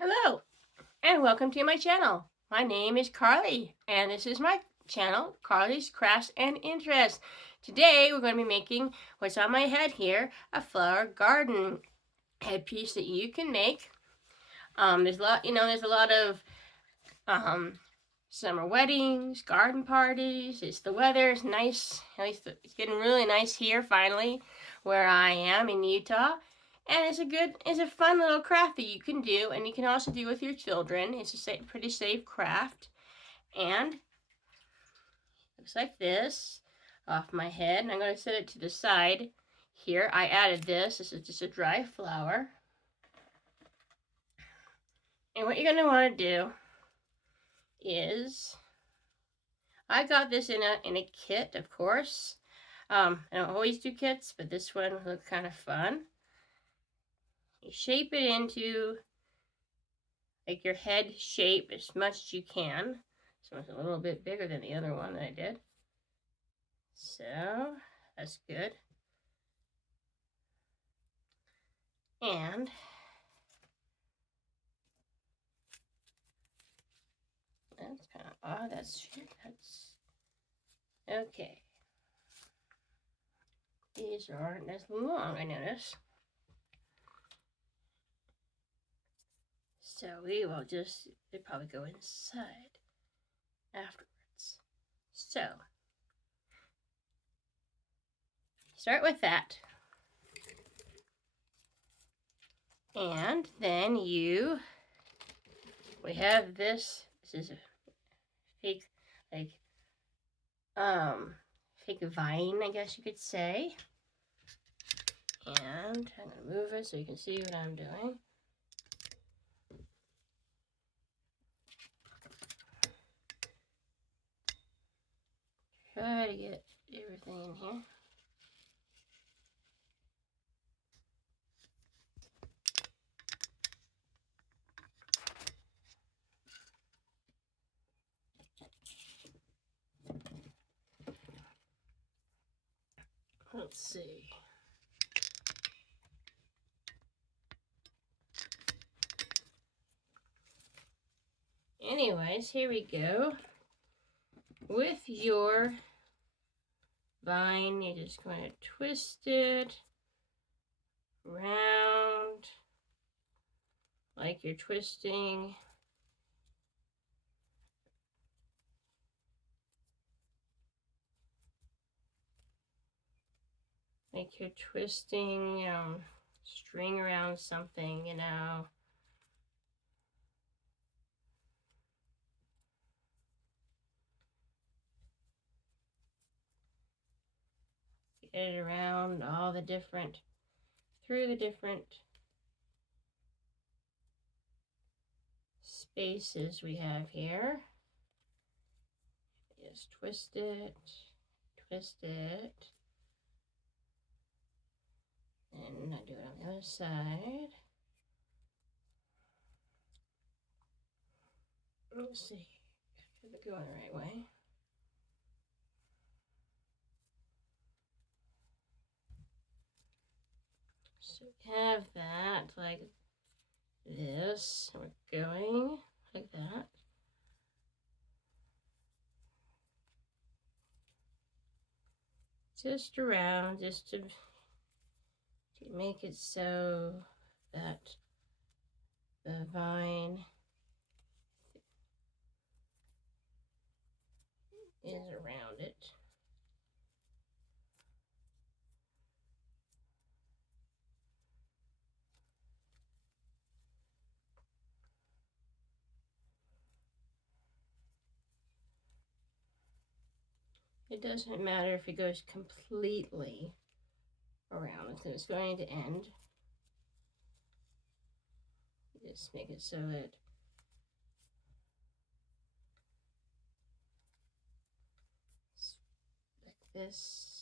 Hello, and welcome to my channel. My name is Carly, and this is my channel, Carly's Crafts and Interests. Today, we're going to be making what's on my head here, a flower garden headpiece that you can make. There's a lot of summer weddings, garden parties. The weather is nice. At least it's getting really nice here finally, where I am in Utah. And it's a fun little craft that you can do, and you can also do with your children. It's a pretty safe craft, and it looks like this off my head. And I'm going to set it to the side here. I added this. This is just a dry flower. And what you're going to want to do is, I got this in a kit, of course. I don't always do kits, but this one looked kind of fun. You shape it into like your head shape as much as you can. This one's a little bit bigger than the other one that I did. So that's good. And that's kind of odd. That's okay. These aren't as long, I notice. So we will they probably go inside afterwards. So start with that. And then we have this is a fake, fake vine, I guess you could say. And I'm gonna move it so you can see what I'm doing. Try to get everything in here. Let's see. Anyways, here we go. With your vine, you're just going to twist it round like you're twisting string around something, you know. Get it around all the different, through the different spaces we have here. Just twist it, and I do it on the other side. Let's see if it's going the right way. So we have that like this. We're going like that. Just around, just to make it so that the vine is around it. It doesn't matter if it goes completely around, because it's going to end. Just make it so that it's like this.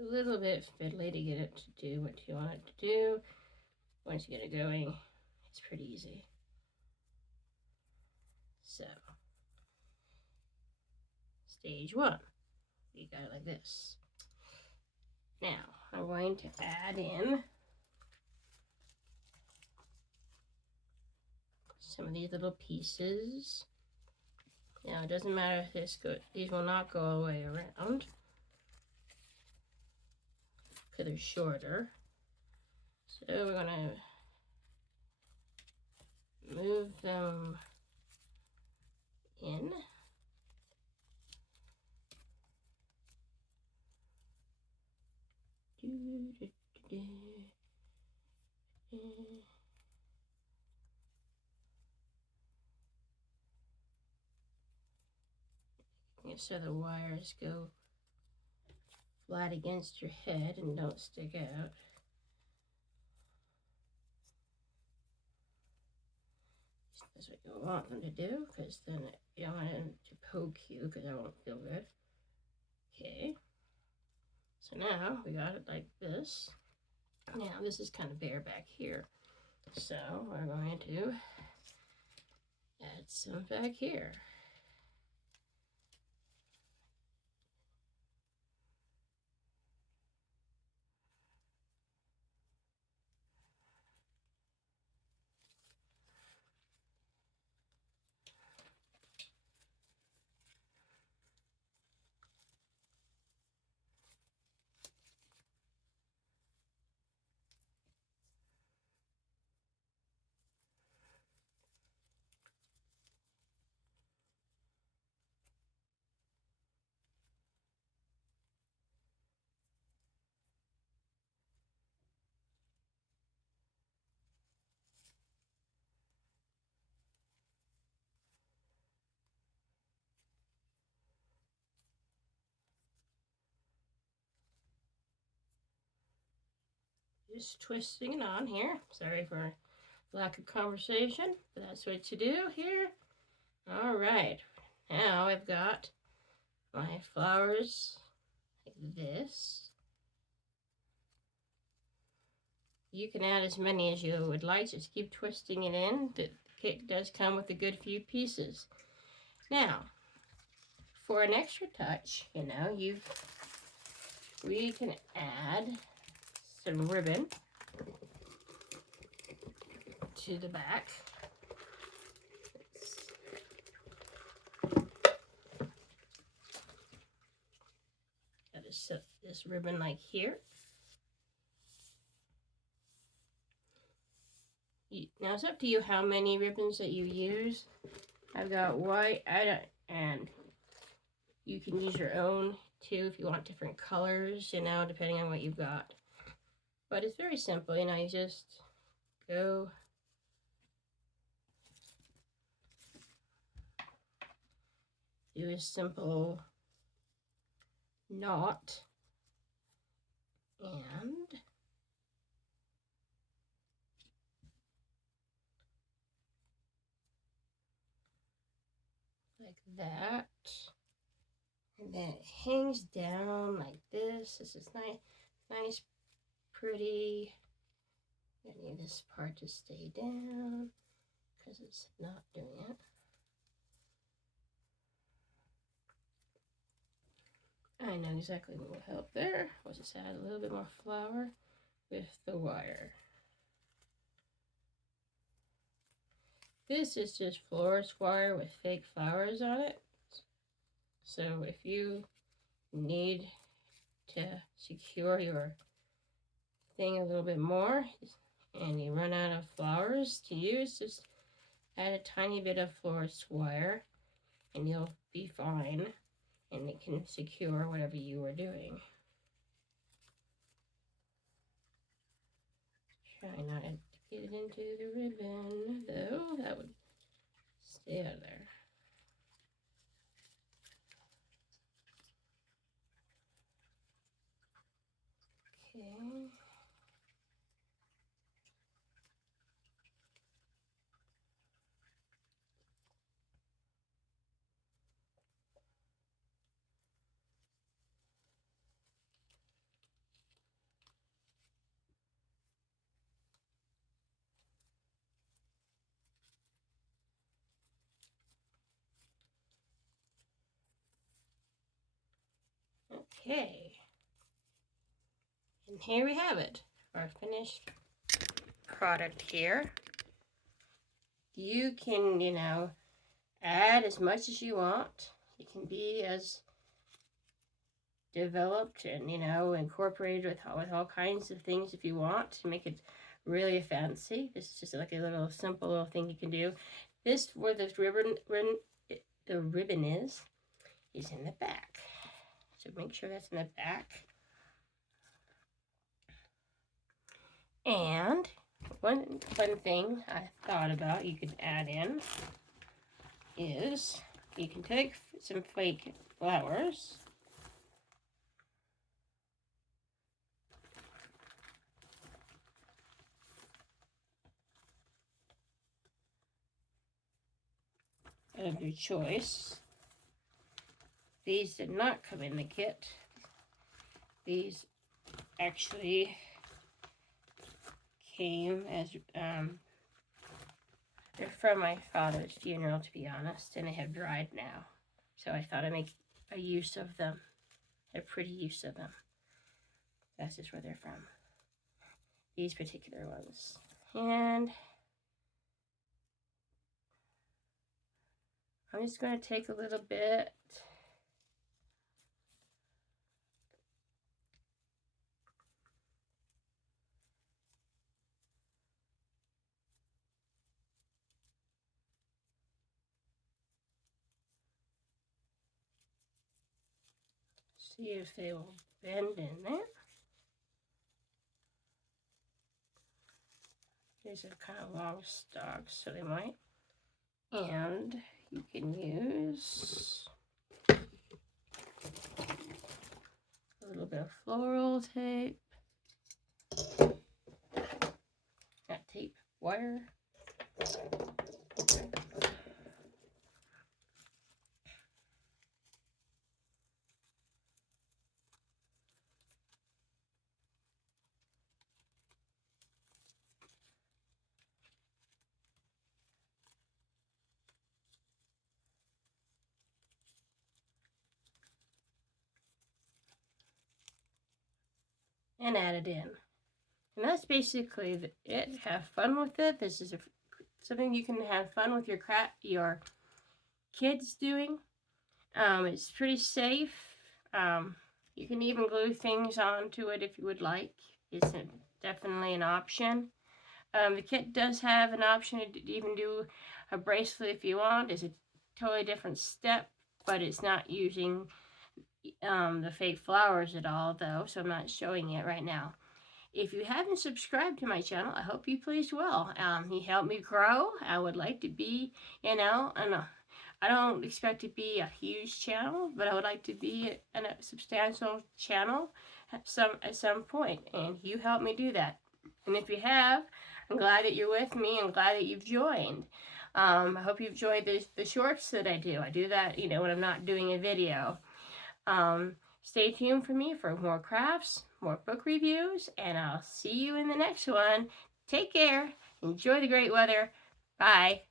A little bit fiddly to get it to do what you want it to do. Once you get it going, it's pretty easy. stage 1. You got it like this. Now, I'm going to add in some of these little pieces. Now, it doesn't matter if these will not go all the way around because they're shorter. So we're going to move them in. So the wires go flat against your head and don't stick out. That's what you want them to do, because then you don't want them to poke you, because that won't feel good. Okay. So now we got it like this. Now this is kind of bare back here. So we're going to add some back here. Just twisting it on here. Sorry for lack of conversation, but that's what you do here. All right, now I've got my flowers like this. You can add as many as you would like, just keep twisting it in. The kit does come with a good few pieces. Now, for an extra touch, we can add some ribbon to the back. Got to set this ribbon like here. Now it's up to you how many ribbons that you use. I've got white, and you can use your own too if you want different colors, depending on what you've got. But it's very simple, you just go do a simple knot and like that, and then it hangs down like this. This is nice, pretty. I need this part to stay down because it's not doing it. I know exactly what will help there. We'll just add a little bit more flour with the wire. This is just florist wire with fake flowers on it. So if you need to secure your thing a little bit more and you run out of flowers to use, just add a tiny bit of florist wire and you'll be fine, and it can secure whatever you are doing. Try not to get it into the ribbon though, that would stay out of there. Okay. Okay. And here we have it, our finished product here. You can, add as much as you want. It can be as developed and, incorporated with all kinds of things if you want to make it really fancy. This is just like a little simple little thing you can do. This, where this the ribbon is in the back. So make sure that's in the back. And one fun thing I thought about you could add in is you can take some fake flowers of your choice. These did not come in the kit. These actually came as they're from my father's funeral, to be honest, and they have dried now. So I thought I'd make a use of them, a pretty use of them. That's just where they're from. These particular ones. And I'm just going to take a little bit. See if they will bend in there. These are kind of long stalks, so they might. And you can use a little bit of floral tape. Not tape, wire. And add it in. And that's basically it. Have fun with it. This is something you can have fun with your kids doing. It's pretty safe. You can even glue things onto it if you would like. It's definitely an option. The kit does have an option to even do a bracelet if you want. It's a totally different step, but it's not using the fake flowers at all, though, so I'm not showing it right now. If you haven't subscribed to my channel, I hope you please will. You help me grow. I would like to be, I don't expect to be a huge channel, but I would like to be a substantial channel at some point, and you help me do that. And if you have, I'm glad that you're with me and glad that you've joined. I hope you've enjoyed the shorts that I do. I do that, when I'm not doing a video. Stay tuned for me for more crafts, more book reviews, and I'll see you in the next one. Take care. Enjoy the great weather. Bye.